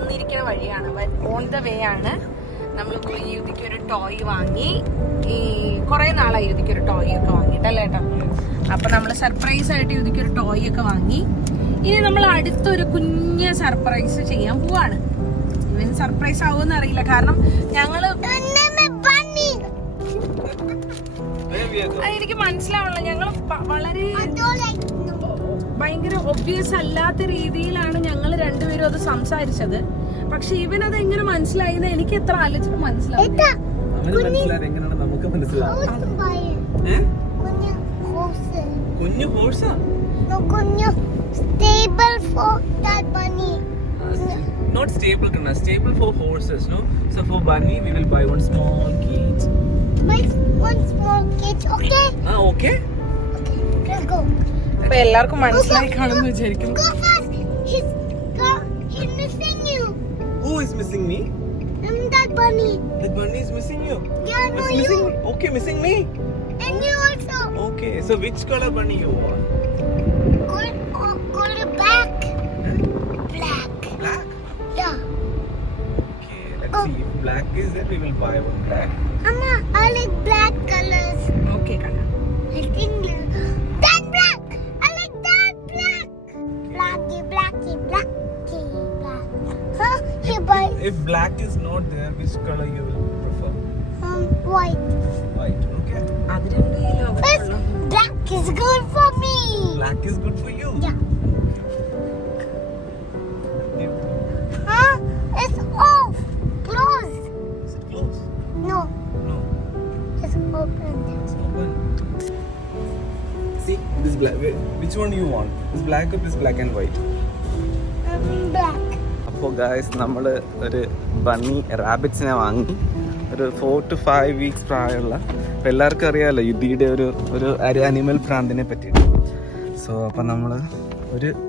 വന്നിരിക്കുന്ന വഴിയാണ്, on the way ആണ്. നമ്മൾ യുവതിക്ക് ഒരു ടോയ് വാങ്ങി. ഈ കുറെ നാളായി യുവതിക്ക് ഒരു ടോയ് ഒക്കെ വാങ്ങിയിട്ടല്ലേ കേട്ടോ. അപ്പൊ നമ്മൾ സർപ്രൈസ് ആയിട്ട് യുവതിക്ക് ഒരു ടോയ് ഒക്കെ വാങ്ങി. ഇനി നമ്മൾ അടുത്തൊരു കുഞ്ഞ് സർപ്രൈസ് ചെയ്യാൻ പോവാണ്. ഇവൻ സർപ്രൈസ് ആവുമെന്ന് അറിയില്ല, കാരണം ഞങ്ങള് എനിക്ക് മനസ്സിലാവണല്ലോ, ഞങ്ങൾ വളരെ ഭയങ്കര ഒബ്വിയസ് അല്ലാത്ത രീതിയിലാണ് ഞങ്ങൾ രണ്ടുപേരും അത് സംസാരിച്ചത്. പക്ഷെ ഇവനത് എങ്ങനെ മനസ്സിലായിന്ന് എനിക്ക് എത്ര ആലോചിച്ചിട്ട് മനസ്സിലാവും. Not stable, Kanna. Stable for horses, no? So for bunny, we will buy one small cage. One small cage, okay? Okay? Okay, let's go. അപ്പൊ എല്ലാവർക്കും മനസ്സിലായി കാണുമെന്ന് വിചാരിക്കുന്നു. Go fast. He's missing you. Who is missing me? That bunny. That bunny is missing you? Yeah, no, It's missing you. me. Okay, missing me? And you also. Okay, so which color bunny you want? Go to back. Black. Black? Yeah. Okay, let's see. If black is there, we will buy one black. Mama, I like black colors. Okay Kanna. I think that black. I like that black. Blacky, blacky, blacky, black. Huh? He buys If black is not there, which color you will prefer? white. White, okay? അത് രണ്ടും ഈ But ലോകത്തുള്ള black is good for me. Black is good for you? Yeah. Huh? It's off. Closed. Is it closed? No, No, it's open. it's open. See, this black. Which one do you want? This black or this black and white? Black. അപ്പോൾ guys നമ്മൾ ഒരു bunny റാബിറ്റ്സിനെ വാങ്ങി. ഒരു 4 to 5 weeks പ്രായമുള്ള. അപ്പോൾ എല്ലാവർക്കും അറിയാമല്ലോ യുദ്ധിയുടെ ഒരു അനിമൽ പ്രാന്തിനെ പറ്റിയിട്ട്. സോ അപ്പം നമ്മൾ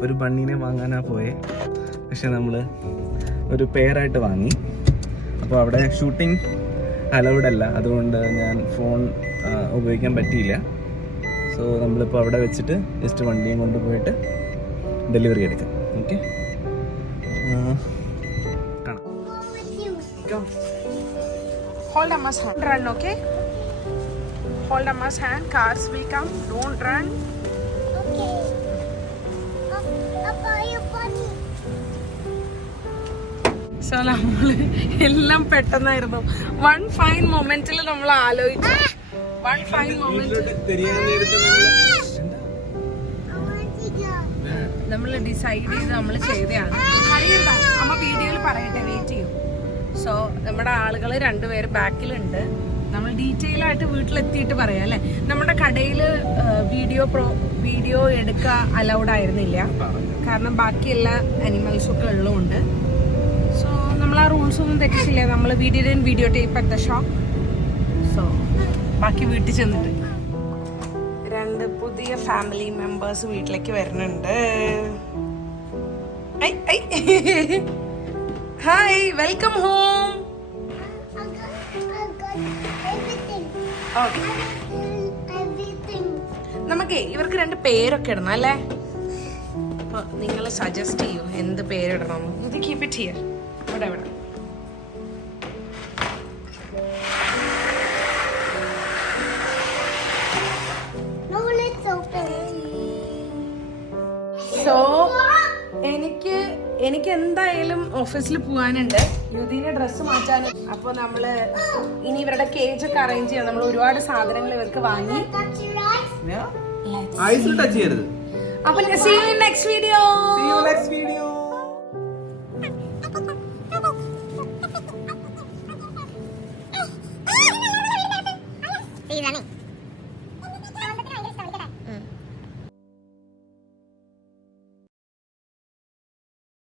ഒരു ബണ്ണീനെ വാങ്ങാനാണ് പോയെ. പക്ഷെ നമ്മൾ ഒരു പെയറായിട്ട് വാങ്ങി. അപ്പോൾ അവിടെ ഷൂട്ടിംഗ് അലൗഡ് അല്ല, അതുകൊണ്ട് ഞാൻ ഫോൺ ഉപയോഗിക്കാൻ പറ്റിയില്ല. സോ നമ്മളിപ്പോൾ അവിടെ വെച്ചിട്ട് ജസ്റ്റ് വണ്ടിയും കൊണ്ടുപോയിട്ട് ഡെലിവറി എടുക്കാം. ഓക്കെ, കാണാം. Go with you. Go. Hold Amma's hand. Run, okay? Hold Amma's hand. Cars will come. Don't run. Okay. Papa, you bunny. So നമ്മള് എല്ലാം പെട്ടെന്നായിരുന്നു. വൺ ഫൈൻ മൊമെന്റിൽ നമ്മൾ ആലോചിച്ചു. വൺ ഫൈൻ മൊമെന്റ് നമ്മൾ ഡിസൈഡ് ചെയ്ത് നമ്മൾ ചെയ്തതാണ്. അറിയണ്ട, അമ്മ വീഡിയോയിൽ പറയട്ടെ, വെയിറ്റ് ചെയ്യും. സോ നമ്മുടെ ആളുകൾ രണ്ടുപേര് ബാക്കിലുണ്ട്. നമ്മൾ ഡീറ്റെയിൽ ആയിട്ട് വീട്ടിലെത്തിയിട്ട് പറയാം അല്ലേ. നമ്മുടെ കടയിൽ വീഡിയോ എടുക്കുക അലൗഡ് ആയിരുന്നില്ല, കാരണം ബാക്കി എല്ലാ അനിമൽസും ഒക്കെ ഉള്ളതുകൊണ്ട്. സോ നമ്മൾ ആ റൂൾസ് ഒന്നും തെറ്റിച്ചില്ല. നമ്മൾ video tape at the shop. So ബാക്കി വീട്ടിൽ ചെന്നിട്ട് 2 പുതിയ ഫാമിലി മെമ്പേഴ്സ് വീട്ടിലേക്ക് വരുന്നുണ്ട്. Hi, welcome home. I got everything. Okay, Everything. നമുക്ക് ഇവർക്ക് 2 പേരൊക്കെ ഇടണം അല്ലേ. അപ്പൊ നിങ്ങൾ സജസ്റ്റ് ചെയ്യൂ എന്ത് പേരിടണം. ഇത് കീപ് ഇറ്റ് ഹിയർ. ഇവിടെ No, let's open. സോ എനിക്ക് എന്തായാലും ഓഫീസിൽ പോകാനുണ്ട്, യുദ്ധീനെ ഡ്രസ്സ് മാറ്റാനും. അപ്പൊ നമ്മള് ഇനി ഇവരുടെ കേജ് ഒക്കെ അറേഞ്ച് ചെയ്യാം. നമ്മൾ ഒരുപാട് സാധനങ്ങൾ ഇവർക്ക് വാങ്ങി. Touch your eyes. ഐസിൽ ടച്ച് ചെയ്യരുത്. അപ്പൊ see you in next video. See you next video. ഇതാണ്